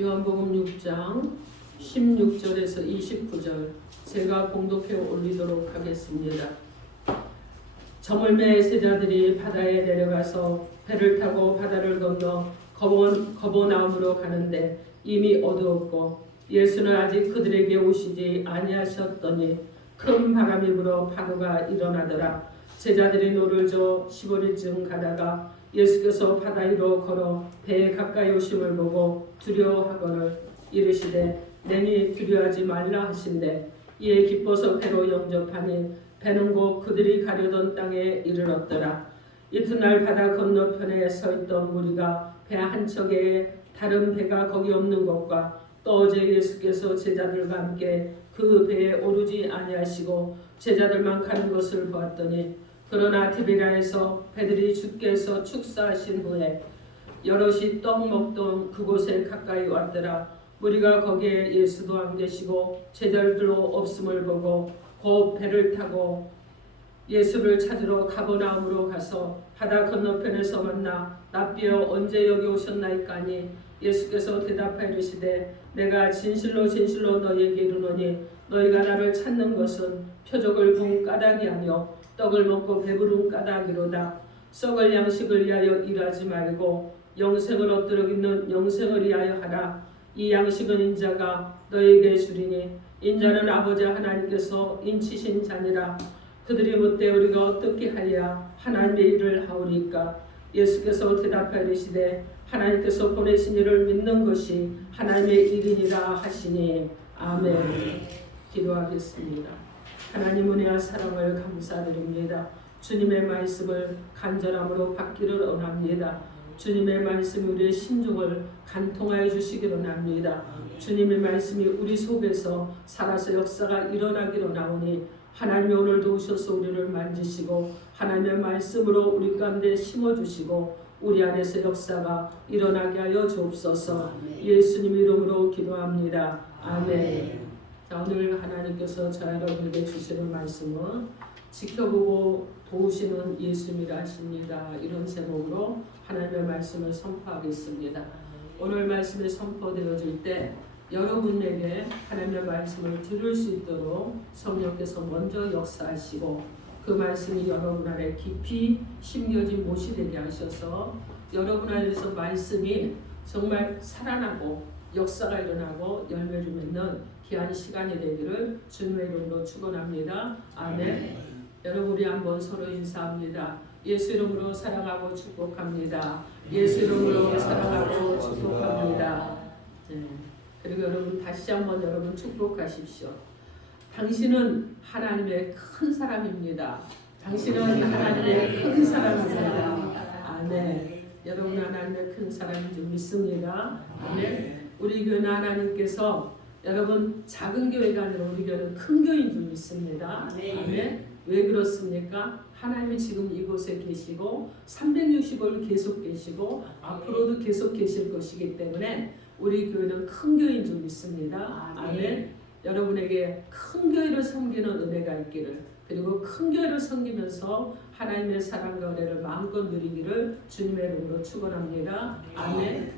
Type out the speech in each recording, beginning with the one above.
요한복음 6장 16절에서 29절 제가 공독해 올리도록 하겠습니다. 저물매 세자들이 바다에 내려가서 배를 타고 바다를 건너 거버나움으로 가는데 이미 어두웠고 예수는 아직 그들에게 오시지 아니하셨더니 큰 바람이 불어 파도가 일어나더라. 제자들이 노를 저 시보리쯤 가다가 예수께서 바다 위로 걸어 배에 가까이 오심을 보고 두려워하거늘 이르시되 내니 두려워하지 말라 하신대 이에 기뻐서 배로 영접하니 배는 곧 그들이 가려던 땅에 이르렀더라. 이튿날 바다 건너편에 서 있던 무리가 배 한 척에 다른 배가 거기 없는 것과 또 어제 예수께서 제자들과 함께 그 배에 오르지 아니하시고 제자들만 가는 것을 보았더니 그러나 디베랴에서 배들이 주께서 축사하신 후에 여럿이 떡 먹던 그곳에 가까이 왔더라. 무리가 거기에 예수도 안 계시고 제자들도 없음을 보고 곧 배를 타고 예수를 찾으러 가버나움으로 가서 바다 건너편에서 만나 납비여 언제 여기 오셨나이까 하니 예수께서 대답하여 이르시되 내가 진실로 진실로 너희에게 이르노니 너희가 나를 찾는 것은 표적을 본 까닭이 아니요 떡을 먹고 배부른 까닭이로다. 썩을 양식을 위하여 일하지 말고 영생을 얻도록 있는 영생을 위하여 하라. 이 양식은 인자가 너희에게 주리니 인자는 아버지 하나님께서 인치신 자니라. 그들이 묻되 우리가 어떻게 하랴 하나님의 일을 하오리까. 예수께서 대답하여 이르시되 하나님께서 보내신 이를 믿는 것이 하나님의 일이니라 하시니 아멘. 기도하겠습니다. 하나님 은혜와 사랑을 감사드립니다. 주님의 말씀을 간절함으로 받기를 원합니다. 주님의 말씀이 우리의 심중을 간통하여 주시기를 원합니다. 주님의 말씀이 우리 속에서 살아서 역사가 일어나기를 원하오니 하나님이 오늘도 오셔서 우리를 만지시고 하나님의 말씀으로 우리 가운데 심어주시고 우리 안에서 역사가 일어나게 하여 주옵소서. 예수님 이름으로 기도합니다. 아멘. 자, 오늘 하나님께서 저 여러분에게 주시는 말씀은 지켜보고 도우시는 예수님이라 하십니다. 이런 제목으로 하나님의 말씀을 선포하겠습니다. 오늘 말씀이 선포되어질 때 여러분에게 하나님의 말씀을 들을 수 있도록 성령께서 먼저 역사하시고 그 말씀이 여러분 안에 깊이 심겨진 못이 되게 하셔서 여러분 안에서 말씀이 정말 살아나고 역사가 일어나고 열매를 맺는 귀한 시간이 되기를 주님의 이름으로 축원합니다. 아멘. 여러분 우리 한번 서로 인사합니다. 예수 이름으로 사랑하고 축복합니다. 예수 이름으로 사랑하고 축복합니다. 네. 그리고 여러분 다시 한번 여러분 축복하십시오. 당신은 하나님의 큰 사람입니다. 당신은 하나님의 큰 사람입니다. 아멘. 여러분 하나님의 큰 사람인 줄 믿습니다. 아멘. 우리 교회는 하나님께서 여러분 작은 교회가 아니라 우리 교회는 큰 교회인 줄 믿습니다. 아멘. 왜 그렇습니까? 하나님이 지금 이곳에 계시고 360일 계속 계시고 앞으로도 계속 계실 것이기 때문에 우리 교회는 큰 교회인 줄 믿습니다. 아멘. 여러분에게 큰 교회를 섬기는 은혜가 있기를 그리고 큰 교회를 섬기면서 하나님의 사랑과 은혜를 마음껏 누리기를 주님의 이름으로 축원합니다. 아멘.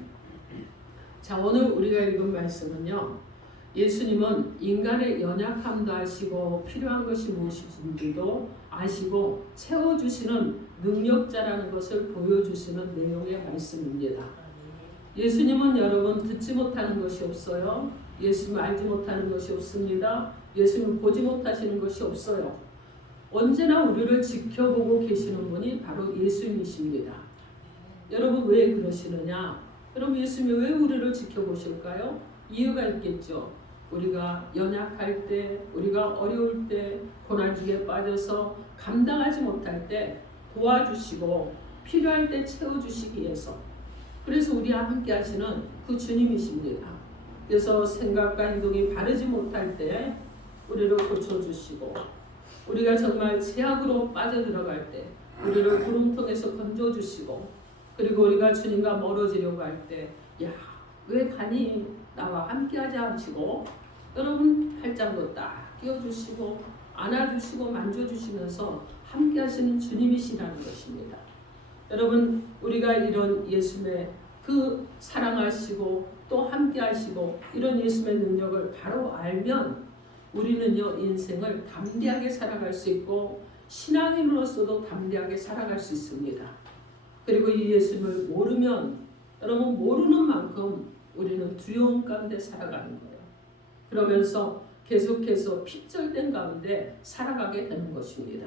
자, 오늘 우리가 읽은 말씀은요. 예수님은 인간의 연약함도 아시고 필요한 것이 무엇인지도 아시고 채워주시는 능력자라는 것을 보여주시는 내용의 말씀입니다. 예수님은 여러분 듣지 못하는 것이 없어요. 예수님 알지 못하는 것이 없습니다. 예수님 보지 못하시는 것이 없어요. 언제나 우리를 지켜보고 계시는 분이 바로 예수님이십니다. 여러분 왜 그러시느냐? 여러분 예수님이 왜 우리를 지켜보실까요? 이유가 있겠죠. 우리가 연약할 때, 우리가 어려울 때, 고난중에 빠져서 감당하지 못할 때 도와주시고 필요할 때 채워주시기 위해서 그래서 우리와 함께 하시는 그 주님이십니다. 그래서 생각과 행동이 바르지 못할 때 우리를 고쳐주시고 우리가 정말 죄악으로 빠져들어갈 때 우리를 구름통에서 건져주시고 그리고 우리가 주님과 멀어지려고 할 때 야, 왜 가니 나와 함께하지 않으시고 여러분 팔짱도 딱 끼워주시고 안아주시고 만져주시면서 함께하시는 주님이시라는 것입니다. 여러분 우리가 이런 예수님의 그 사랑하시고 또 함께 하시고 이런 예수의 능력을 바로 알면 우리는요 인생을 담대하게 살아갈 수 있고 신앙인으로서도 담대하게 살아갈 수 있습니다. 그리고 이 예수님을 모르면 여러분 모르는 만큼 우리는 두려움 가운데 살아가는 거예요. 그러면서 계속해서 핍절된 가운데 살아가게 되는 것입니다.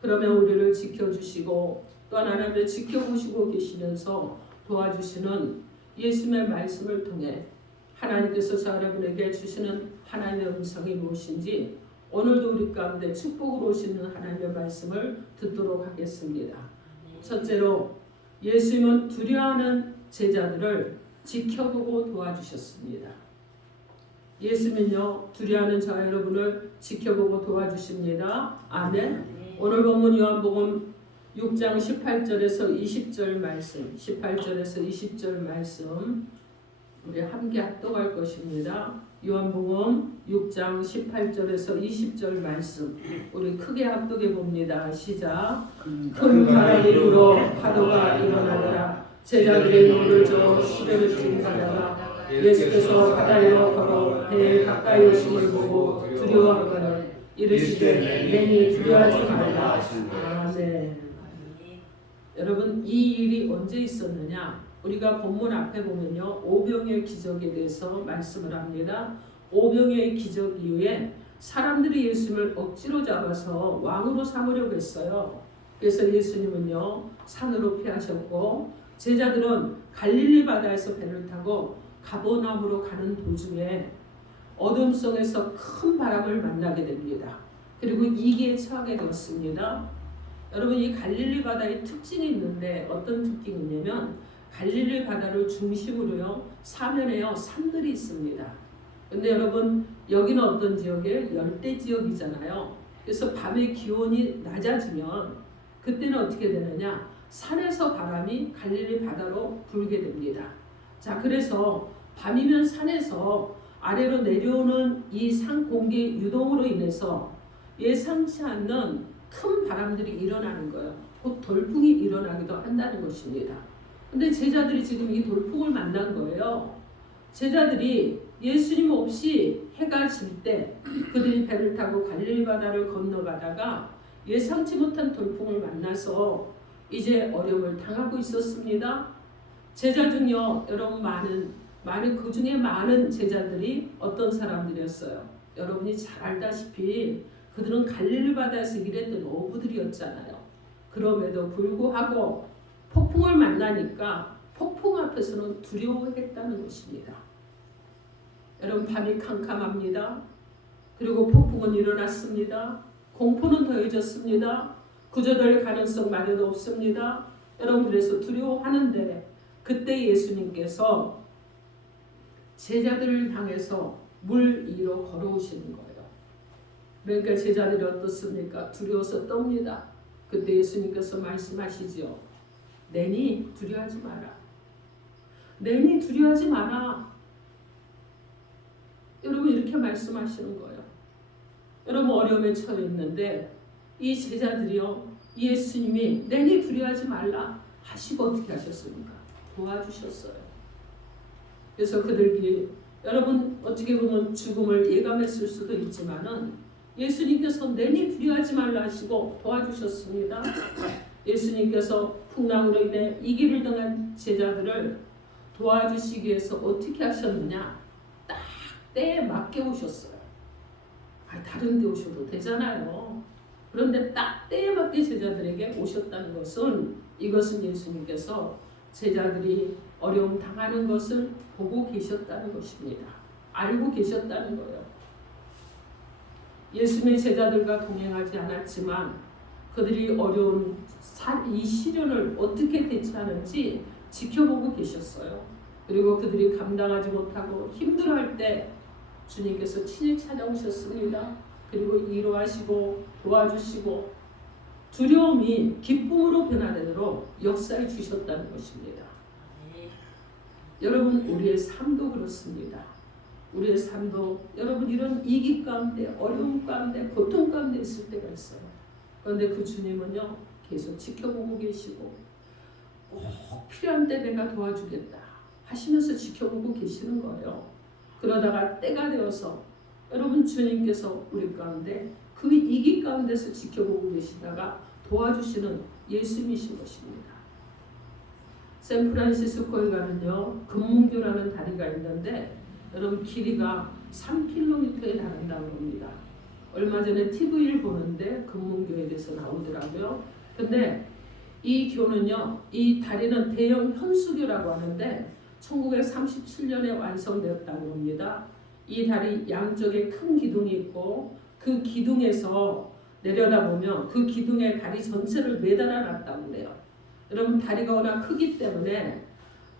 그러면 우리를 지켜주시고 또 하나님을 지켜보시고 계시면서 도와주시는 예수님의 말씀을 통해 하나님께서 저 여러분에게 주시는 하나님의 음성이 무엇인지 오늘도 우리 가운데 축복으로 오시는 하나님의 말씀을 듣도록 하겠습니다. 첫째로 예수님은 두려워하는 제자들을 지켜보고 도와주셨습니다. 예수님은요 두려워하는 저 여러분을 지켜보고 도와주십니다. 아멘. 오늘 본문 요한복음 6장 18절에서 20절 말씀, 18절에서 20절 말씀 우리 함께 합독할 것입니다. 요한복음 6장 18절에서 20절 말씀 우리 크게 합독해 봅니다. 시작. 큰 바람이 불어 파도가 일어나더라. 제자들이 눈을 저 시대를 찡하다가 예수께서 바다 위로 걸어 배에 가까이 오심을 보고 두려워하거늘 이르시되 내니 두려워하지 말라. 아멘. 여러분 이 일이 언제 있었느냐? 우리가 본문 앞에 보면요 오병이의 기적에 대해서 말씀을 합니다. 오병이의 기적 이후에 사람들이 예수님을 억지로 잡아서 왕으로 삼으려고 했어요. 그래서 예수님은요 산으로 피하셨고 제자들은 갈릴리 바다에서 배를 타고 가버나움으로 가는 도중에 어둠 속에서 큰 바람을 만나게 됩니다. 그리고 이기에 처하게 되었습니다. 여러분 이 갈릴리 바다의 특징이 있는데 어떤 특징이 있냐면 갈릴리 바다를 중심으로요 사면에요 산들이 있습니다. 근데 여러분 여기는 어떤 지역이에요? 열대 지역이잖아요. 그래서 밤에 기온이 낮아지면 그때는 어떻게 되느냐? 산에서 바람이 갈릴리 바다로 불게 됩니다. 자 그래서 밤이면 산에서 아래로 내려오는 이 산 공기 유동으로 인해서 예상치 않는 큰 바람들이 일어나는 거예요. 곧 돌풍이 일어나기도 한다는 것입니다. 근데 제자들이 지금 이 돌풍을 만난 거예요. 제자들이 예수님 없이 해가 질 때 그들이 배를 타고 갈릴리 바다를 건너가다가 예상치 못한 돌풍을 만나서 이제 어려움을 당하고 있었습니다. 제자 중요 여러분 많은 그 중에 많은 제자들이 어떤 사람들이었어요? 여러분이 잘 알다시피 그들은 갈릴리 바다에서 일했던 어부들이었잖아요. 그럼에도 불구하고 폭풍을 만나니까 폭풍 앞에서는 두려워했다는 것입니다. 여러분 밤이 캄캄합니다. 그리고 폭풍은 일어났습니다. 공포는 더해졌습니다. 구조될 가능성마저도 없습니다. 여러분 그래서 두려워하는데 그때 예수님께서 제자들을 향해서 물 위로 걸어오시는 거예요. 그러니까 제자들이 어떻습니까? 두려워서 떱니다. 그때 예수님께서 말씀하시죠. 내니 두려워하지 마라. 내니 두려워하지 마라. 여러분 이렇게 말씀하시는 거예요. 여러분 어려움에 처해 있는데 이 제자들이요 예수님이 내니 두려워하지 말라 하시고 어떻게 하셨습니까? 도와주셨어요. 그래서 그들이 여러분 어떻게 보면 죽음을 예감했을 수도 있지만은 예수님께서 내니 두려워하지 말라 하시고 도와주셨습니다. 예수님께서 풍랑으로 인해 이 길을 등한 제자들을 도와주시기 위해서 어떻게 하셨느냐? 딱 때에 맞게 오셨어요. 다른 데 오셔도 되잖아요. 그런데 딱 때에 맞게 제자들에게 오셨다는 것은 이것은 예수님께서 제자들이 어려움 당하는 것을 보고 계셨다는 것입니다. 알고 계셨다는 거예요. 예수님의 제자들과 동행하지 않았지만 그들이 어려운 이 시련을 어떻게 대처하는지 지켜보고 계셨어요. 그리고 그들이 감당하지 못하고 힘들어할 때 주님께서 친히 찾아오셨습니다. 그리고 위로하시고 도와주시고 두려움이 기쁨으로 변화되도록 역사해 주셨다는 것입니다. 여러분 우리의 삶도 그렇습니다. 우리의 삶도 여러분 이런 위기 가운데 어려움 가운데 고통 가운데 있을 때가 있어요. 그런데 그 주님은요 계속 지켜보고 계시고 꼭 필요한 때 내가 도와주겠다 하시면서 지켜보고 계시는 거예요. 그러다가 때가 되어서 여러분 주님께서 우리 가운데 그 위기 가운데서 지켜보고 계시다가 도와주시는 예수님이신 것입니다. 샌프란시스코에 가는요 금문교라는 다리가 있는데 여러분 길이가 3km에 달한다고 합니다. 얼마 전에 TV를 보는데 금문교에 대해서 나오더라고요. 근데 이 교는요, 이 다리는 대형 현수교라고 하는데 1937년에 완성되었다고 합니다. 이 다리 양쪽에 큰 기둥이 있고 그 기둥에서 내려다보면 그 기둥에 다리 전체를 매달아 놨다고 그래요. 여러분 다리가 워낙 크기 때문에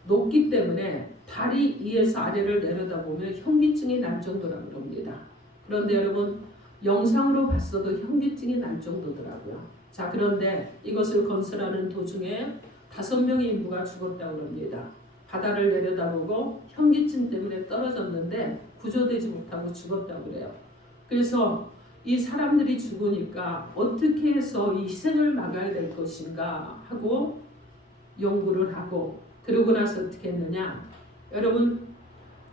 높기 때문에 다리 위에서 아래를 내려다보면 현기증이 날 정도라고 합니다. 그런데 여러분 영상으로 봤어도 현기증이 날 정도더라고요. 자, 그런데 이것을 건설하는 도중에 5명의 인부가 죽었다고 합니다. 바다를 내려다보고 현기증 때문에 떨어졌는데 구조되지 못하고 죽었다고 그래요. 그래서 이 사람들이 죽으니까 어떻게 해서 이 희생을 막아야 될 것인가 하고 연구를 하고 그러고 나서 어떻게 했느냐. 여러분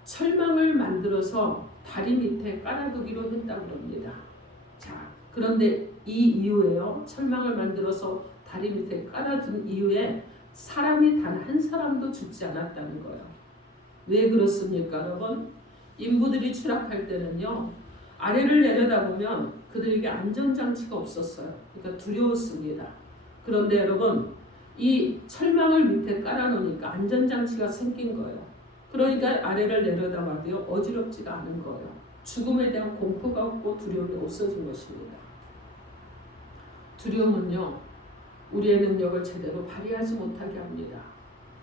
철망을 만들어서 다리 밑에 깔아두기로 했다고 합니다. 자, 그런데 이 이후에요. 철망을 만들어서 다리 밑에 깔아둔 이후에 사람이 단 한 사람도 죽지 않았다는 거예요. 왜 그렇습니까, 여러분? 인부들이 추락할 때는요. 아래를 내려다보면 그들에게 안전장치가 없었어요. 그러니까 두려웠습니다. 그런데 여러분 이 철망을 밑에 깔아놓으니까 안전장치가 생긴 거예요. 그러니까 아래를 내려다봐도요 어지럽지가 않은 거예요. 죽음에 대한 공포가 없고 두려움이 없어진 것입니다. 두려움은요 우리의 능력을 제대로 발휘하지 못하게 합니다.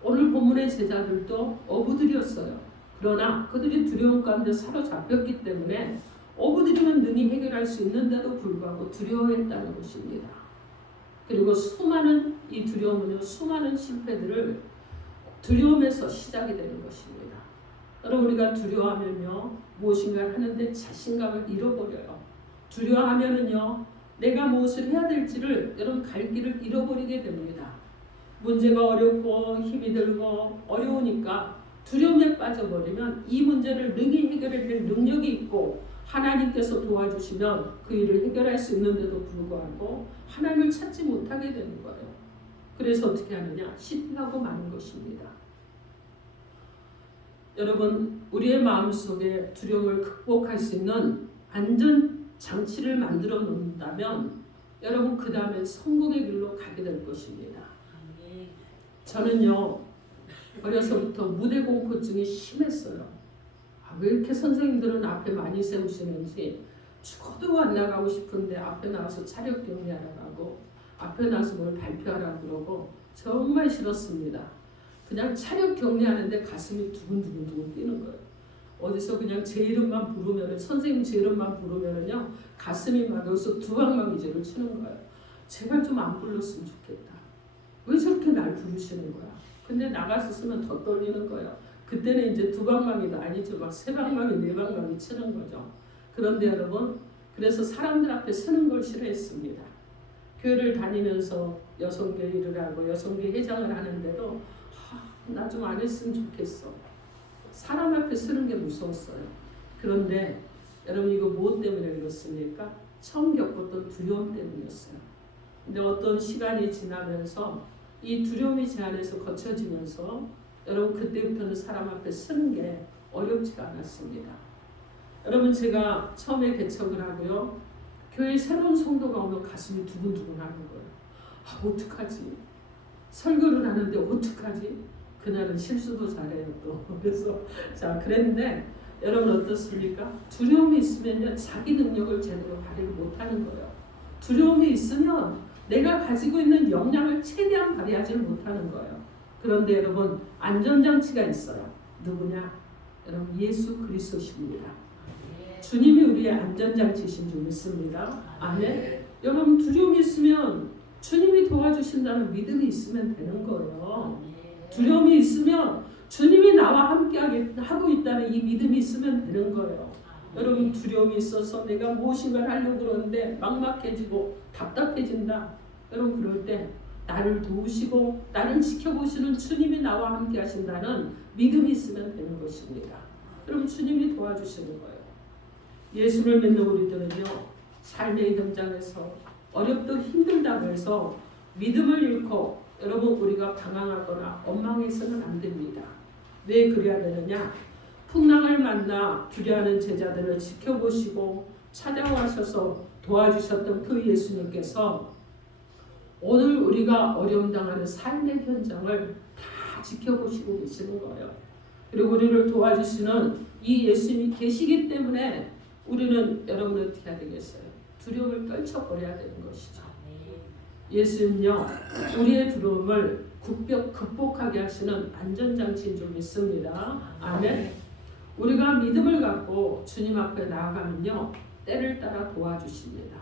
오늘 본문의 제자들도 어부들이었어요. 그러나 그들이 두려움 가운데 사로잡혔기 때문에 어부들이면 능히 해결할 수 있는데도 불구하고 두려워했다는 것입니다. 그리고 수많은 이 두려움은요 수많은 실패들을 두려움에서 시작이 되는 것입니다. 여러분 우리가 두려워하면요 무엇인가를 하는데 자신감을 잃어버려요. 두려워하면은요 내가 무엇을 해야 될지를 여러분 갈 길을 잃어버리게 됩니다. 문제가 어렵고 힘이 들고 어려우니까 두려움에 빠져버리면 이 문제를 능히 해결할 능력이 있고 하나님께서 도와주시면 그 일을 해결할 수 있는데도 불구하고 하나님을 찾지 못하게 되는 거예요. 그래서 어떻게 하느냐? 실패하고 마는 것입니다. 여러분 우리의 마음속에 두려움을 극복할 수 있는 안전장치를 만들어 놓는다면 여러분 그 다음에 성공의 길로 가게 될 것입니다. 저는요 어려서부터 무대 공포증이 심했어요. 왜 이렇게 선생님들은 앞에 많이 세우시는지 죽어도 안 나가고 싶은데 앞에 나와서 차력 격리하라고 하고 앞에 나와서 뭘 발표하라고 그러고 정말 싫었습니다. 그냥 차력 격리하는데 가슴이 두근두근 뛰는 거예요. 어디서 그냥 제 이름만 부르면은 선생님 제 이름만 부르면은요 가슴이 막 여기서 두방망이질을 치는 거예요. 제발 좀 안 불렀으면 좋겠다. 왜 저렇게 날 부르시는 거야? 근데 나가서 쓰면 더 떨리는 거예요. 그때는 이제 두방망이도 아니죠. 막 세방망이 네방망이 치는 거죠. 그런데 여러분 그래서 사람들 앞에 서는 걸 싫어했습니다. 교회를 다니면서 여성계 일을 하고 여성계 회장을 하는데도 나 좀 안 했으면 좋겠어. 사람 앞에 서는 게 무서웠어요. 그런데 여러분 이거 무엇 때문에 그렇습니까? 처음 겪었던 두려움 때문이었어요. 근데 어떤 시간이 지나면서 이 두려움이 제 안에서 거쳐지면서 여러분 그때부터는 사람 앞에 서는 게 어렵지가 않았습니다. 여러분 제가 처음에 개척을 하고요. 교회에 새로운 성도가 오면 가슴이 두근두근 하는 거예요. 어떡하지? 설교를 하는데 어떡하지? 그날은 실수도 잘해요 또. 그래서 자 그랬는데 여러분 어떻습니까? 두려움이 있으면요 자기 능력을 제대로 발휘를 못하는 거예요. 두려움이 있으면 내가 가지고 있는 역량을 최대한 발휘하지 못하는 거예요. 그런데 여러분 안전장치가 있어요. 누구냐? 여러분 예수 그리스도십니다. 주님이 우리의 안전장치이신 줄 믿습니다. 아멘. 여러분 두려움이 있으면 주님이 도와주신다는 믿음이 있으면 되는 거예요. 두려움이 있으면 주님이 나와 함께 하고 있다는 이 믿음이 있으면 되는 거예요. 여러분 두려움이 있어서 내가 무엇인가를 하려고 그러는데 막막해지고 답답해진다. 여러분 그럴 때 나를 도우시고 나를 지켜보시는 주님이 나와 함께 하신다는 믿음이 있으면 되는 것입니다. 그럼 주님이 도와주시는 거예요. 예수를 믿는 우리들은요, 삶의 현장에서 어렵고 힘들다고 해서 믿음을 잃고 여러분 우리가 방황하거나 엉망해서는 안 됩니다. 왜 그래야 되느냐? 풍랑을 만나 두려워하는 제자들을 지켜보시고 찾아와셔서 도와주셨던 그 예수님께서 오늘 우리가 어려움 당하는 삶의 현장을 다 지켜보시고 계시는 거예요. 그리고 우리를 도와주시는 이 예수님이 계시기 때문에 우리는 여러분 어떻게 해야 되겠어요? 두려움을 떨쳐버려야 되는 것이죠. 예수님요, 우리의 두려움을 극복하게 하시는 안전장치인 줄 믿습니다. 아멘. 우리가 믿음을 갖고 주님 앞에 나아가면요, 때를 따라 도와주십니다.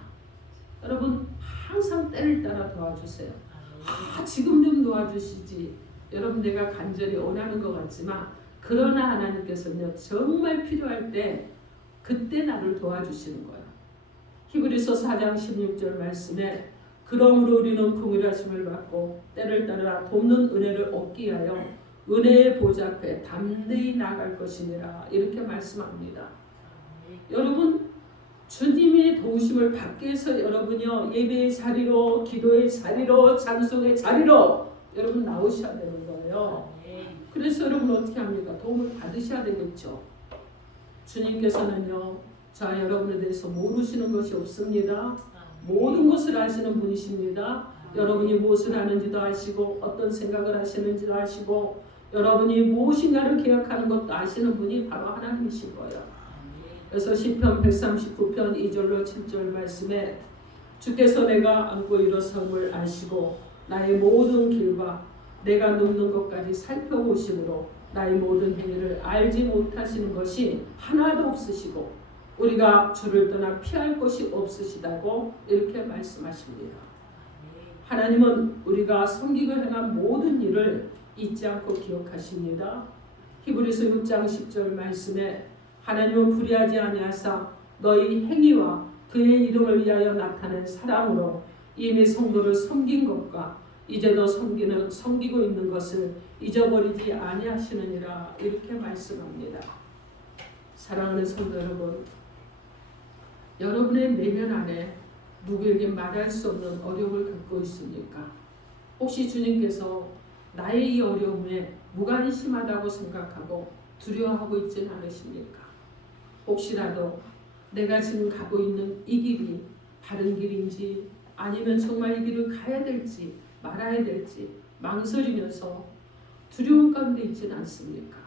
여러분 항상 때를 따라 도와주세요. 지금 좀 도와주시지. 여러분 내가 간절히 원하는 것 같지만 그러나 하나님께서는요, 정말 필요할 때 그때 나를 도와주시는 거예요. 히브리서 4장 16절 말씀에 그러므로 우리는 긍휼하심을 받고 때를 따라 돕는 은혜를 얻기 위하여 은혜의 보좌 앞에 담대히 나갈 것이니라 이렇게 말씀합니다. 여러분 주님의 도우심을 받기 위해서 여러분이요, 예배의 자리로, 기도의 자리로, 찬송의 자리로 여러분 나오셔야 되는 거예요. 그래서 여러분 어떻게 합니까? 도움을 받으셔야 되겠죠. 주님께서는요, 자 여러분에 대해서 모르시는 것이 없습니다. 모든 것을 아시는 분이십니다. 여러분이 무엇을 하는지도 아시고 어떤 생각을 하시는지도 아시고 여러분이 무엇인가를 기억하는 것도 아시는 분이 바로 하나님이신 거예요. 그래서 시편 139편 2절로 7절 말씀에 주께서 내가 안고 일어섬을 아시고 나의 모든 길과 내가 눕는 것까지 살펴보심으로 나의 모든 행위를 알지 못하시는 것이 하나도 없으시고 우리가 주를 떠나 피할 것이 없으시다고 이렇게 말씀하십니다. 하나님은 우리가 섬기고 행한 모든 일을 잊지 않고 기억하십니다. 히브리서 6장 10절 말씀에 하나님은 불의하지 아니하사 너희 행위와 그의 이름을 위하여 나타낸 사랑으로 이미 성도를 섬긴 것과 이제도 섬기고 있는 것을 잊어버리지 아니하시느니라 이렇게 말씀합니다. 사랑하는 성도 여러분, 여러분의 내면 안에 누구에게 말할 수 없는 어려움을 겪고 있습니까? 혹시 주님께서 나의 이 어려움에 무관심하다고 생각하고 두려워하고 있지는 않으십니까? 혹시라도 내가 지금 가고 있는 이 길이 바른 길인지 아니면 정말 이 길을 가야 될지 말아야 될지 망설이면서 두려움 가운데 있지는 않습니까?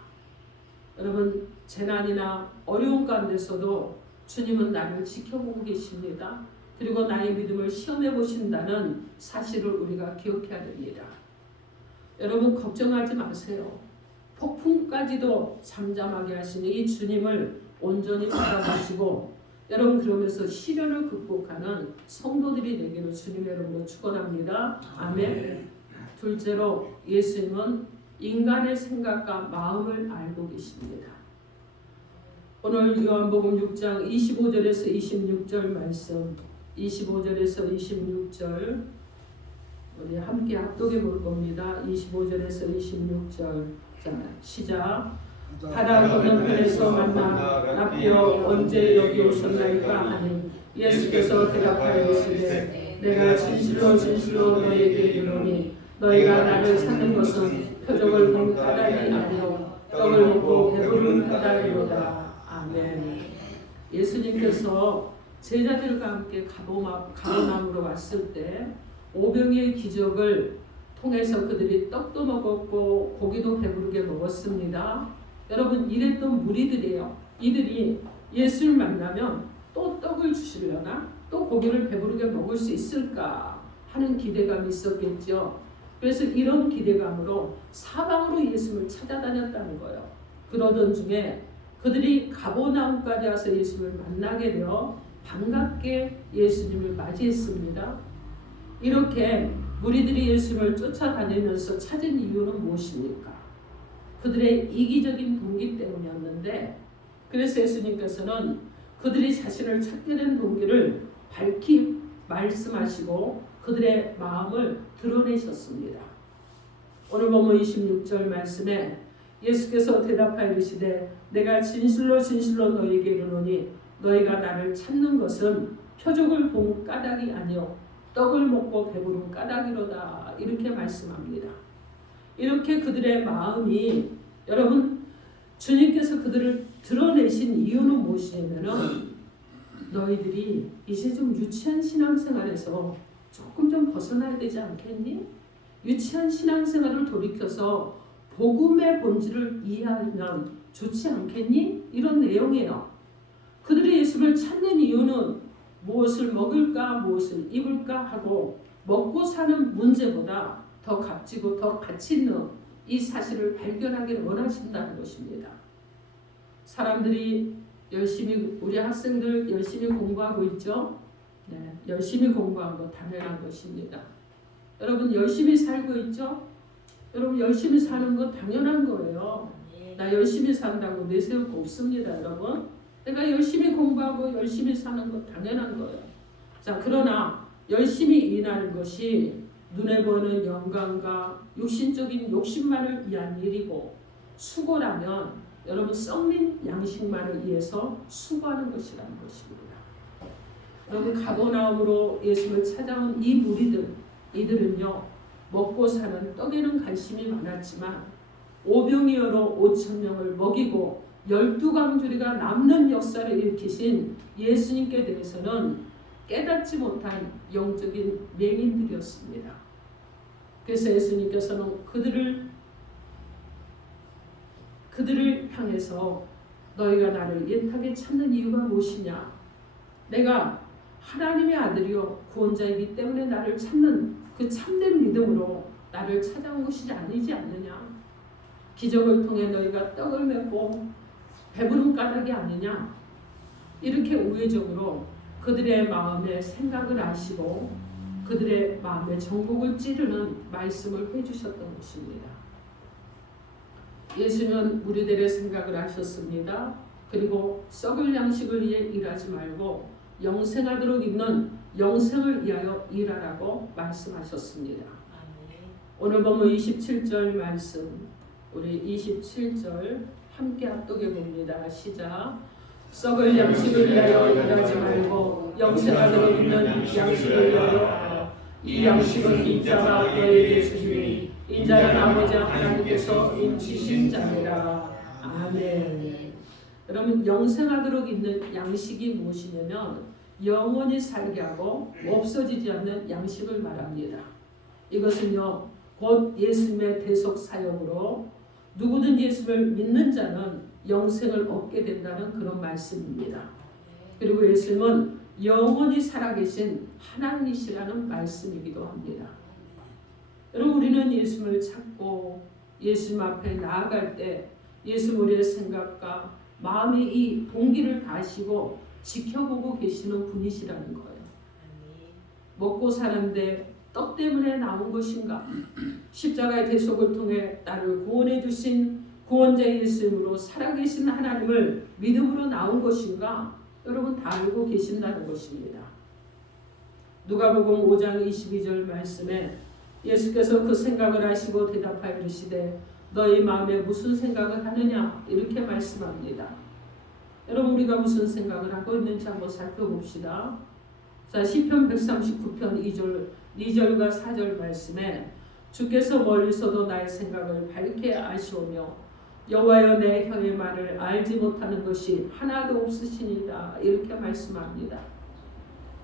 여러분 재난이나 어려움 가운데서도 주님은 나를 지켜보고 계십니다. 그리고 나의 믿음을 시험해 보신다는 사실을 우리가 기억해야 됩니다. 여러분 걱정하지 마세요. 폭풍까지도 잠잠하게 하시는 이 주님을 온전히 바라보시고 여러분 그러면서 시련을 극복하는 성도들이 되기를 주님의 이름으로 축원합니다. 아멘. 둘째로 예수님은 인간의 생각과 마음을 알고 계십니다. 오늘 요한복음 6장 25절에서 26절 말씀 25절에서 26절 우리 함께 합독해 볼 겁니다. 25절에서 26절 자 시작. 바다 건너편에서 만나 라피어 언제 여기 오셨나이까 하니 예수께서 대답하여 이르시되 내가 진실로 진실로 너희에게 이르노니 너희가 나를 찾는 것은 표적을 본 까닭이 아니요 떡을 먹고 배부른 까닭이로다. 아멘. 예수님께서 제자들과 함께 가버나움으로 왔을 때 오병이의 기적을 통해서 그들이 떡도 먹었고 고기도 배부르게 먹었습니다. 여러분 이랬던 무리들이에요. 이들이 예수를 만나면 또 떡을 주시려나? 또 고기를 배부르게 먹을 수 있을까? 하는 기대감이 있었겠죠. 그래서 이런 기대감으로 사방으로 예수를 찾아다녔다는 거예요. 그러던 중에 그들이 가버나움까지 와서 예수를 만나게 되어 반갑게 예수님을 맞이했습니다. 이렇게 무리들이 예수를 쫓아다니면서 찾은 이유는 무엇입니까? 그들의 이기적인 동기 때문이었는데 그래서 예수님께서는 그들이 자신을 찾게 된 동기를 밝히 말씀하시고 그들의 마음을 드러내셨습니다. 오늘 본문 26절 말씀에 예수께서 대답하여 이르시되 내가 진실로 진실로 너희에게 이르노니 너희가 나를 찾는 것은 표적을 본 까닭이 아니요 떡을 먹고 배부른 까닭이로다. 이렇게 말씀합니다. 이렇게 그들의 마음이, 여러분, 주님께서 그들을 드러내신 이유는 무엇이냐면은 너희들이 이제 좀 유치한 신앙생활에서 조금 좀 벗어나야 되지 않겠니? 유치한 신앙생활을 돌이켜서 복음의 본질을 이해하면 좋지 않겠니? 이런 내용이에요. 그들이 예수를 찾는 이유는 무엇을 먹을까, 무엇을 입을까 하고 먹고 사는 문제보다 더 값지고 더 가치 있는 이 사실을 발견하기를 원하신다는 것입니다. 사람들이 열심히, 우리 학생들 열심히 공부하고 있죠? 네, 열심히 공부한 거 당연한 것입니다. 여러분 열심히 살고 있죠? 여러분 열심히 사는 건 당연한 거예요. 나 열심히 산다고 내세울 거 없습니다, 여러분. 내가 열심히 공부하고 열심히 사는 건 당연한 거예요. 자, 그러나 열심히 일하는 것이 눈에 보이는 영광과 육신적인 욕심만을 위한 일이고, 수고라면 여러분 썩는 양식만을 위해서 수고하는 것이라는 것입니다. 여러분 가버나움으로 예수를 찾아온 이 무리들, 이들은요 먹고 사는 떡에는 관심이 많았지만 오병이어로 5,000명을 먹이고 12강주리가 남는 역사를 일으키신 예수님께 대해서는 깨닫지 못한 영적인 맹인들이었습니다. 그래서 예수님께서는 그들을 향해서 너희가 나를 애타게 찾는 이유가 무엇이냐? 내가 하나님의 아들이요 구원자이기 때문에 나를 찾는 그 참된 믿음으로 나를 찾아온 것이지 아니지 않느냐? 기적을 통해 너희가 떡을 맺고 배부른 까닭이 아니냐? 이렇게 우회적으로 그들의 마음의 생각을 아시고 그들의 마음의 정곡을 찌르는 말씀을 해주셨던 것입니다. 예수는 무리들의 생각을 아셨습니다. 그리고 썩을 양식을 위해 일하지 말고 영생하도록 있는 영생을 위하여 일하라고 말씀하셨습니다. 오늘 본문 27절 말씀, 우리 27절 함께 합독해 봅니다. 시작. 썩을 양식을 위하여 일하지 말고 영생하도록 있는 양식을 위하여 이 양식은 인자가 너에게 주시니 인자는 아버지 하나님께서 인치신 자니라. 아멘. 여러분 영생하도록 있는 양식이 무엇이냐면 영원히 살게 하고 없어지지 않는 양식을 말합니다. 이것은요 곧 예수님의 대속 사역으로 누구든 예수를 믿는 자는 영생을 얻게 된다는 그런 말씀입니다. 그리고 예수님은 영원히 살아계신 하나님이시라는 말씀이기도 합니다. 여러분 우리는 예수님을 찾고 예수님 앞에 나아갈 때 예수님 우리의 생각과 마음의 이 동기를 다시고 지켜보고 계시는 분이시라는 거예요. 먹고 사는데 떡 때문에 나온 것인가? 십자가의 대속을 통해 나를 구원해 주신 구원자 예수님으로 살아계신 하나님을 믿음으로 나온 것인가? 여러분 다 알고 계신다는 것입니다. 누가복음 5장 22절 말씀에 예수께서 그 생각을 아시고 대답하여 이르시되 너희 마음에 무슨 생각을 하느냐? 이렇게 말씀합니다. 여러분 우리가 무슨 생각을 하고 있는지 한번 살펴봅시다. 자, 시편 139편 2절과 4절 말씀에 주께서 멀리서도 나의 생각을 밝게 아시오며 여호와여 내 형의 말을 알지 못하는 것이 하나도 없으시니이다. 이렇게 말씀합니다.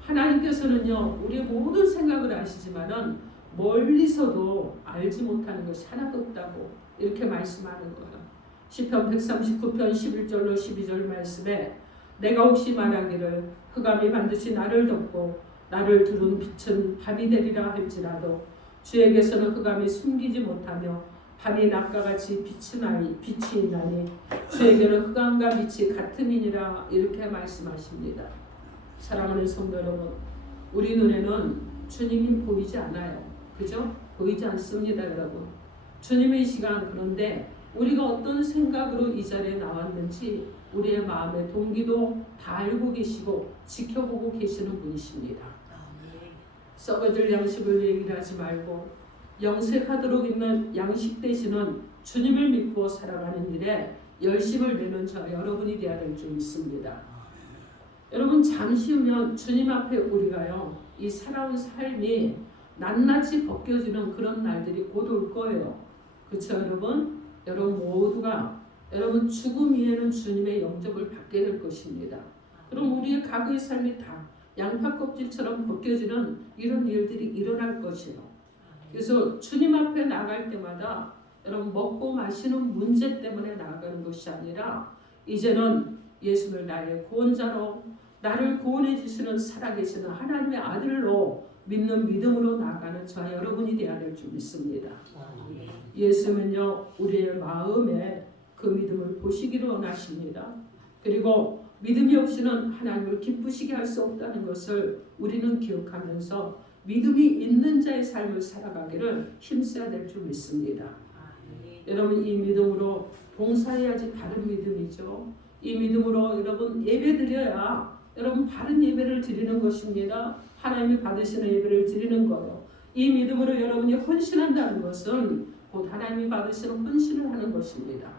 하나님께서는요 우리의 모든 생각을 아시지만은 멀리서도 알지 못하는 것이 하나도 없다고 이렇게 말씀하는 거예요. 시편 139편 11절로 12절 말씀에 내가 혹시 말하기를 흑암이 반드시 나를 덮고 나를 두른 빛은 밤이 되리라 할지라도 주에게서는 흑암이 숨기지 못하며 밤이 낮과 같이 빛이 있나니 주에게는 흑암과 빛이 같음이니라. 이렇게 말씀하십니다. 사랑하는 성도 여러분, 우리 눈에는 주님이 보이지 않아요. 그죠? 보이지 않습니다, 여러분. 주님의 시간, 그런데 우리가 어떤 생각으로 이 자리에 나왔는지 우리의 마음의 동기도 다 알고 계시고 지켜보고 계시는 분이십니다. 썩어질 양식을 얘기를 하지 말고 영생하도록 있는 양식 되시는 주님을 믿고 살아가는 일에 열심을 내는 저 여러분이 되어야 될 줄 믿습니다. 여러분 잠시 후면 주님 앞에 우리가요 이 살아온 삶이 낱낱이 벗겨지는 그런 날들이 곧 올 거예요. 그렇죠 여러분? 여러분 모두가 여러분 죽음 위에는 주님의 영접을 받게 될 것입니다. 그럼 우리의 과거의 삶이 다 양파 껍질처럼 벗겨지는 이런 일들이 일어날 것이에요. 그래서 주님 앞에 나갈 때마다 여러분 먹고 마시는 문제 때문에 나아가는 것이 아니라 이제는 예수를 나의 구원자로 나를 구원해 주시는 살아계시는 하나님의 아들로 믿는 믿음으로 나아가는 저와 여러분이 되어야 될 줄 믿습니다. 예수는요 우리의 마음에 그 믿음을 보시기를 원하십니다. 그리고 믿음이 없이는 하나님을 기쁘시게 할 수 없다는 것을 우리는 기억하면서 믿음이 있는 자의 삶을 살아가기를 힘써야 될 줄 믿습니다. 여러분 이 믿음으로 봉사해야지 바른 믿음이죠. 이 믿음으로 여러분 예배 드려야 여러분 바른 예배를 드리는 것입니다. 하나님이 받으시는 예배를 드리는 거예요. 이 믿음으로 여러분이 헌신한다는 것은 곧 하나님이 받으시는 헌신을 하는 것입니다.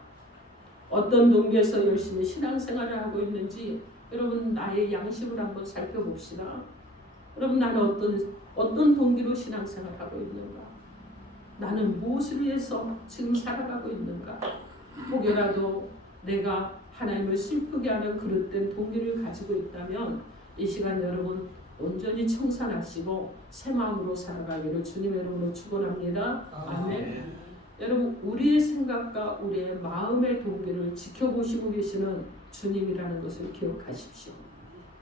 어떤 동기에서 열심히 신앙생활을 하고 있는지 여러분 나의 양심을 한번 살펴봅시다. 여러분 나는 어떤 동기로 신앙생활을 하고 있는가? 나는 무엇을 위해서 지금 살아가고 있는가? 혹여라도 내가 하나님을 슬프게 하는 그릇된 동기를 가지고 있다면 이 시간 여러분 온전히 청산하시고 새 마음으로 살아가기를 주님의 이름으로 축원합니다. 아멘. 여러분 우리의 생각과 우리의 마음의 동기를 지켜보시고 계시는 주님이라는 것을 기억하십시오.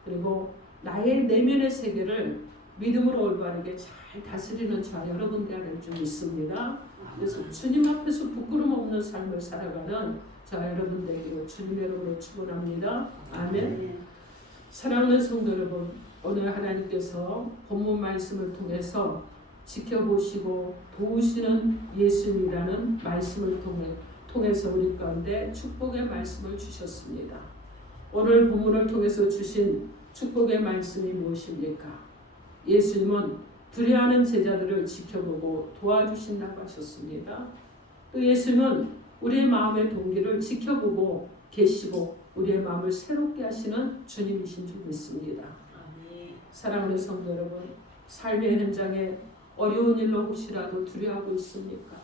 그리고 나의 내면의 세계를 믿음으로 올바르게 잘 다스리는 저 여러분 되어야 될 줄 믿습니다. 그래서 주님 앞에서 부끄럼 없는 삶을 살아가는 저 여러분 되기를 주님의 이름으로 축원합니다. 아멘. 사랑하는 성도 여러분, 오늘 하나님께서 본문 말씀을 통해서 지켜보시고 도우시는 예수님이라는 말씀을 통해서 우리 가운데 축복의 말씀을 주셨습니다. 오늘 본문을 통해서 주신 축복의 말씀이 무엇입니까? 예수님은 두려워하는 제자들을 지켜보고 도와주신다고 하셨습니다. 또 예수님은 우리의 마음의 동기를 지켜보고 계시고 우리의 마음을 새롭게 하시는 주님이신 줄 믿습니다. 사랑하는 성도 여러분, 삶의 현장에 어려운 일로 혹시라도 두려워하고 있습니까?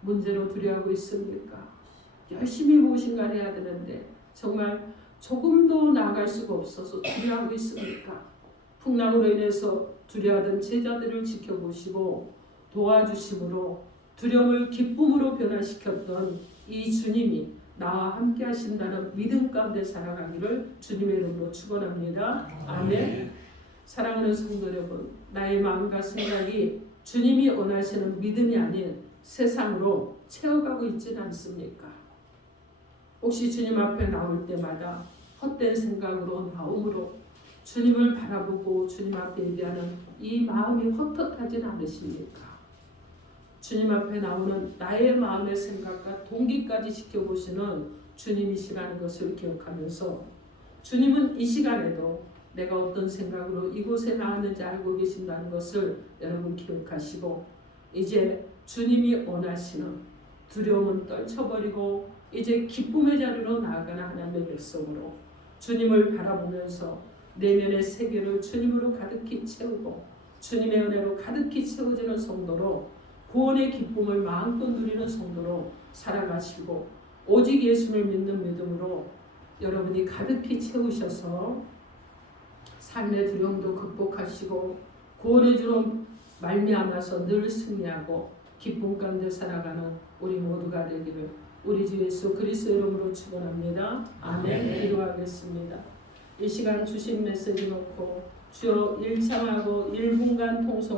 문제로 두려워하고 있습니까? 열심히 무엇인가 해야 되는데 정말 조금도 나아갈 수가 없어서 두려워하고 있습니까? 풍랑으로 인해서 두려워하던 제자들을 지켜보시고 도와주심으로 두려움을 기쁨으로 변화시켰던 이 주님이 나와 함께 하신다는 믿음 가운데 살아가기를 주님의 이름으로 축원합니다. 아멘. 사랑하는 성도 여러분, 나의 마음과 생각이 주님이 원하시는 믿음이 아닌 세상으로 채워가고 있지는 않습니까? 혹시 주님 앞에 나올 때마다 헛된 생각으로 나옴으로 주님을 바라보고 주님 앞에 예배하는 이 마음이 헛헛하진 않으십니까? 주님 앞에 나오는 나의 마음의 생각과 동기까지 지켜보시는 주님이시라는 것을 기억하면서 주님은 이 시간에도 내가 어떤 생각으로 이곳에 나왔는지 알고 계신다는 것을 여러분 기억하시고 이제 주님이 원하시는 두려움은 떨쳐버리고 이제 기쁨의 자리로 나아가는 하나님의 백성으로 주님을 바라보면서 내면의 세계를 주님으로 가득히 채우고 주님의 은혜로 가득히 채워지는 성도로 구원의 기쁨을 마음껏 누리는 성도로 살아가시고 오직 예수를 믿는 믿음으로 여러분이 가득히 채우셔서 삶의 두려움도 극복하시고 구원의 주로 말미암아서 늘 승리하고 기쁨 가운데 살아가는 우리 모두가 되기를 우리 주 예수 그리스도 이름으로 축원합니다. 아멘. 기도하겠습니다. 이 시간 주신 메시지 놓고 주여 1장하고 1분간 통성